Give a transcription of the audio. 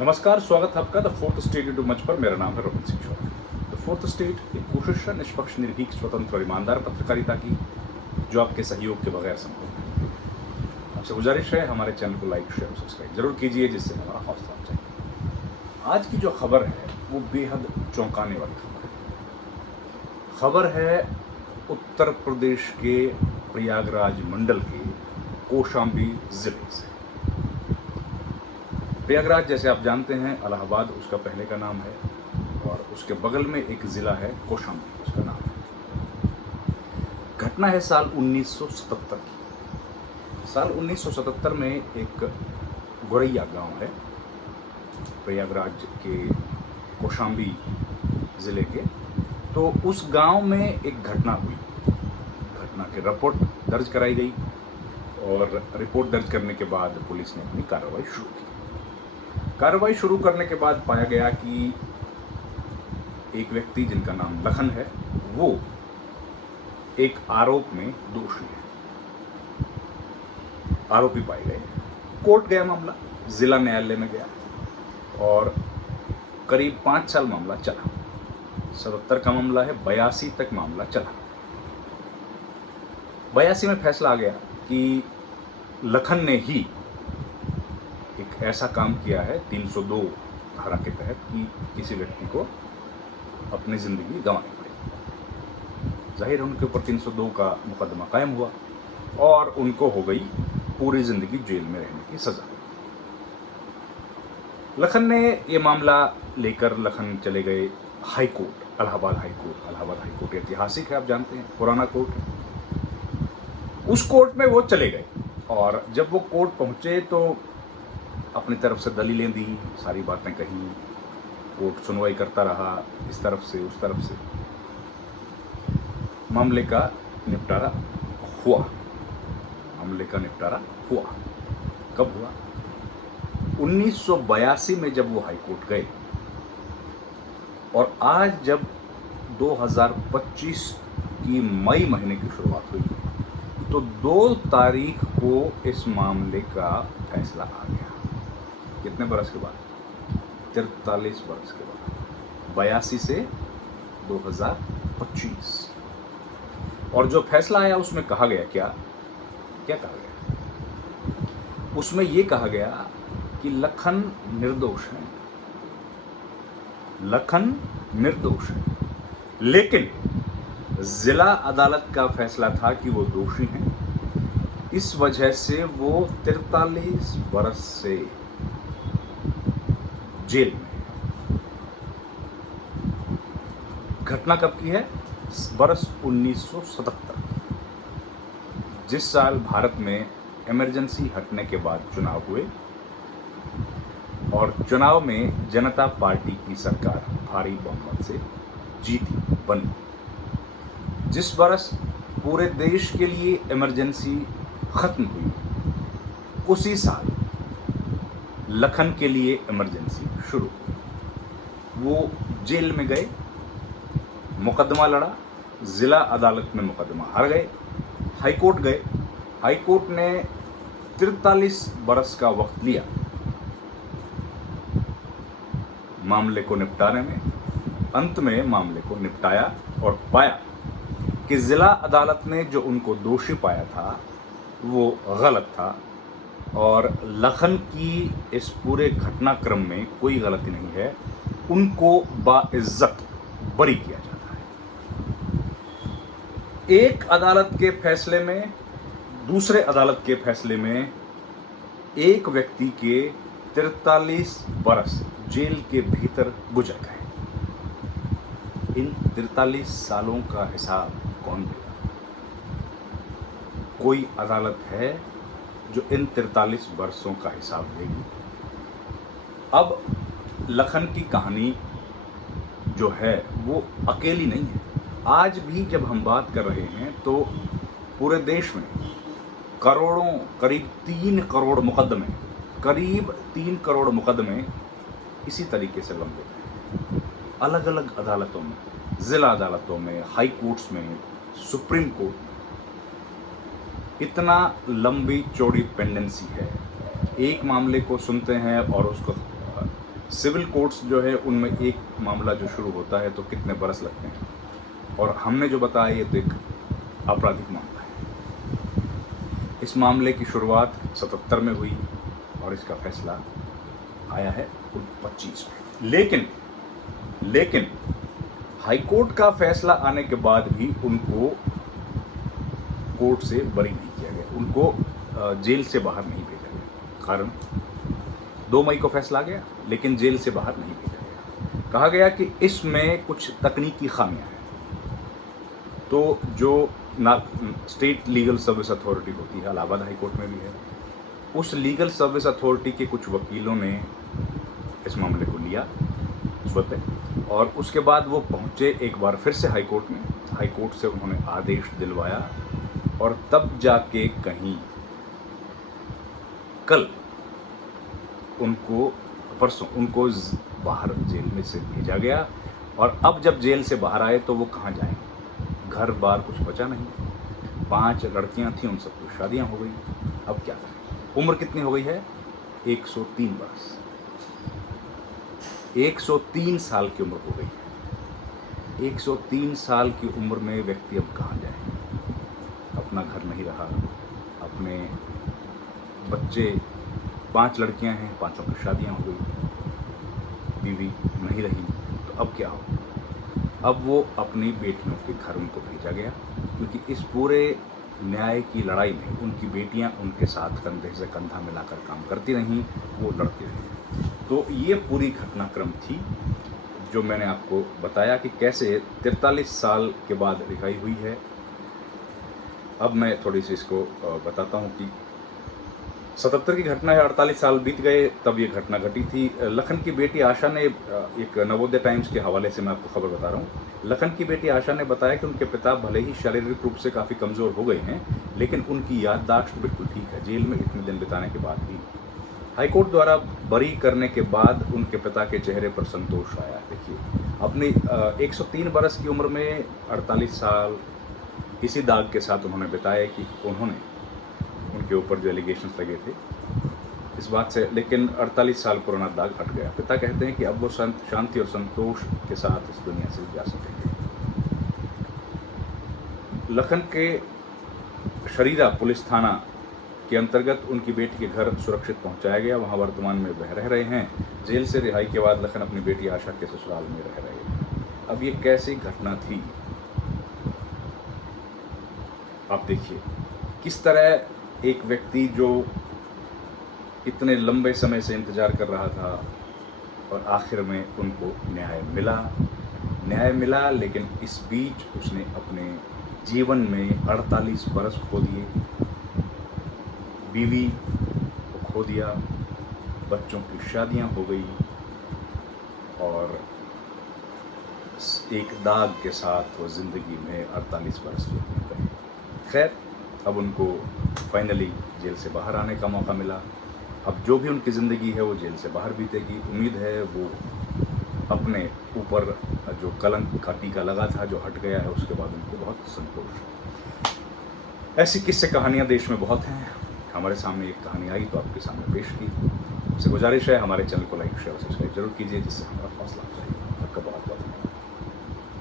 नमस्कार, स्वागत है आपका द फोर्थ स्टेट यूट्यूब मंच पर। मेरा नाम है Rohit Singh Sharma. The fourth state एक कोशिश है निष्पक्ष, निर्भीक, स्वतंत्र और ईमानदार पत्रकारिता की, जो आपके सहयोग के बगैर संभव नहीं। आपसे गुजारिश है हमारे चैनल को लाइक, शेयर और सब्सक्राइब जरूर कीजिए, जिससे हमारा हौसला अफजाई। आज की जो खबर है वो बेहद चौंकाने वाली खबर है उत्तर प्रदेश के प्रयागराज मंडल के कौशाम्बी जिले से। प्रयागराज, जैसे आप जानते हैं, इलाहाबाद उसका पहले का नाम है और उसके बगल में एक ज़िला है कौशाम्बी, उसका नाम है। घटना है साल 1977 की। साल 1977 में एक गोरैया गांव है प्रयागराज के कौशाम्बी ज़िले के। तो उस गांव में एक घटना हुई। घटना की रिपोर्ट दर्ज कराई गई और रिपोर्ट दर्ज करने के बाद पुलिस ने अपनी कार्रवाई शुरू की। कार्रवाई शुरू करने के बाद पाया गया कि एक व्यक्ति जिनका नाम लखन है, वो एक आरोप में दोषी है। आरोपी पाए गए, कोर्ट गया मामला, जिला न्यायालय में गया और करीब 5 साल मामला चला। 77 का मामला है, 82 तक मामला चला। 82 में फैसला आ गया कि लखन ने ही एक ऐसा काम किया है 302 धारा के तहत कि किसी व्यक्ति को अपनी ज़िंदगी गंवानी पड़ी। जाहिर है उनके ऊपर 302 का मुकदमा कायम हुआ और उनको हो गई पूरी ज़िंदगी जेल में रहने की सज़ा। लखन ने ये मामला लेकर लखन चले गए high court, Allahabad high court. Allahabad high court ऐतिहासिक है, आप जानते हैं, पुराना कोर्ट है। उस कोर्ट में वो चले गए और जब वो कोर्ट पहुँचे तो अपनी तरफ से दलीलें दी, सारी बातें कही। कोर्ट सुनवाई करता रहा, इस तरफ से उस तरफ से। मामले का निपटारा हुआ। मामले का निपटारा हुआ। कब हुआ? 1982 में जब वो हाई कोर्ट गए और आज जब 2025 की मई महीने की शुरुआत हुई तो 2 तारीख को इस मामले का फैसला आ गया। कितने बरस के बाद? 43 बरस के बाद, 82 से 2025। और जो फैसला आया उसमें कहा गया क्या क्या कहा गया? उसमें यह कहा गया कि लखन निर्दोष है। लखन निर्दोष है, लेकिन जिला अदालत का फैसला था कि वो दोषी हैं। इस वजह से वो 43 बरस से जेल में। घटना कब की है? बरस 1977, जिस साल भारत में इमरजेंसी हटने के बाद चुनाव हुए और चुनाव में जनता पार्टी की सरकार भारी बहुमत से जीती, बनी। जिस बरस पूरे देश के लिए इमरजेंसी खत्म हुई, उसी साल लखन के लिए इमरजेंसी शुरू हुई। वो जेल में गए, मुकदमा लड़ा, जिला अदालत में मुकदमा हार गए, हाई कोर्ट गए। हाई कोर्ट ने 43 बरस का वक्त लिया मामले को निपटाने में। अंत में मामले को निपटाया और पाया कि जिला अदालत ने जो उनको दोषी पाया था वो गलत था और लखन की इस पूरे घटनाक्रम में कोई गलती नहीं है। उनको बाइज्जत बरी किया जाता है। एक अदालत के फैसले में, दूसरे अदालत के फैसले में एक व्यक्ति के 43 बरस जेल के भीतर गुजर गए। इन 43 सालों का हिसाब कौन देगा? कोई अदालत है जो इन 43 वर्षों का हिसाब देगी? अब लखन की कहानी जो है वो अकेली नहीं है। आज भी जब हम बात कर रहे हैं तो पूरे देश में करोड़ों, करीब 3 करोड़ मुकदमे, करीब 3 करोड़ मुकदमे इसी तरीके से लंबे हैं। अलग अलग अदालतों में, जिला अदालतों में, हाई कोर्ट्स में, सुप्रीम कोर्ट। इतना लंबी चौड़ी पेंडेंसी है। एक मामले को सुनते हैं और उसको सिविल कोर्ट्स जो है उनमें एक मामला जो शुरू होता है तो कितने बरस लगते हैं, और हमने जो बताया ये तो एक आपराधिक मामला है। इस मामले की शुरुआत 77 में हुई और इसका फैसला आया है 25 में। लेकिन हाईकोर्ट का फैसला आने के बाद भी उनको कोर्ट से बरी नहीं किया गया, उनको जेल से बाहर नहीं भेजा गया। कारण 2 मई को फैसला आ गया लेकिन जेल से बाहर नहीं भेजा गया। कहा गया कि इसमें कुछ तकनीकी खामियां हैं। तो जो स्टेट लीगल सर्विस अथॉरिटी होती है, इलाहाबाद हाई कोर्ट में भी है, उस लीगल सर्विस अथॉरिटी के कुछ वकीलों ने इस मामले को लिया उस वक्त, और उसके बाद वो पहुंचे एक बार फिर से हाई कोर्ट में। हाई कोर्ट से उन्होंने आदेश दिलवाया और तब जाके कहीं कल परसों उनको बाहर जेल में से भेजा गया। और अब जब जेल से बाहर आए तो वो कहाँ जाएं, घर बार कुछ बचा नहीं। 5 लड़कियां थीं, उन सबको शादियां हो गई। अब क्या करें? उम्र कितनी हो गई है? 103 बरस, 103 साल की उम्र हो गई है। 103 साल की उम्र में व्यक्ति अब कहाँ जाए? अपना घर नहीं रहा, अपने बच्चे, 5 लड़कियां हैं, 5 की शादियां हो गई, बीवी नहीं रही, तो अब क्या हो? अब वो अपनी बेटियों के घर उनको भेजा गया, क्योंकि इस पूरे न्याय की लड़ाई में उनकी बेटियां उनके साथ कंधे से कंधा मिलाकर काम करती रहीं, वो लड़ती रहीं। तो ये पूरी घटनाक्रम थी जो मैंने आपको बताया कि कैसे 43 साल के बाद रिहाई हुई है। अब मैं थोड़ी सी इसको बताता हूँ कि 77 की घटना है, 48 साल बीत गए तब ये घटना घटी थी। लखन की बेटी आशा ने, एक नवोदय टाइम्स के हवाले से मैं आपको खबर बता रहा हूँ, लखन की बेटी आशा ने बताया कि उनके पिता भले ही शारीरिक रूप से काफ़ी कमज़ोर हो गए हैं, लेकिन उनकी याददाश्त बिल्कुल ठीक है। जेल में इतने दिन बिताने के बाद भी हाईकोर्ट द्वारा बरी करने के बाद उनके पिता के चेहरे पर संतोष आया। देखिए, अपनी 103 बरस की उम्र में 48 साल इसी दाग के साथ उन्होंने बिताया कि उन्होंने, उनके ऊपर जो एलिगेशंस लगे थे इस बात से, लेकिन 48 साल पुराना दाग हट गया। पिता कहते हैं कि अब वो शांति और संतोष के साथ इस दुनिया से जा सकेंगे। लखन के शरीरा पुलिस थाना के अंतर्गत उनकी बेटी के घर सुरक्षित पहुंचाया गया। वहां वर्तमान में वह रह रहे हैं। जेल से रिहाई के बाद लखन अपनी बेटी आशा के ससुराल में रह रहे हैं। अब ये कैसी घटना थी, आप देखिए किस तरह एक व्यक्ति जो इतने लंबे समय से इंतज़ार कर रहा था और आखिर में उनको न्याय मिला, लेकिन इस बीच उसने अपने जीवन में 48 बरस खो दिए, बीवी को खो दिया, बच्चों की शादियां हो गई और एक दाग के साथ वो ज़िंदगी में 48 बरस बीत गए। खैर, अब उनको फाइनली जेल से बाहर आने का मौका मिला। अब जो भी उनकी ज़िंदगी है वो जेल से बाहर बीतेगी। उम्मीद है वो अपने ऊपर जो कलंक का टीका लगा था जो हट गया है, उसके बाद उनको बहुत संतोष। ऐसी किस्से कहानियाँ देश में बहुत हैं। हमारे सामने एक कहानी आई तो आपके सामने पेश की। आपसे गुजारिश है हमारे चैनल को लाइक शेयर और सब्सक्राइब जरूर कीजिए, जिससे हमारा हौसला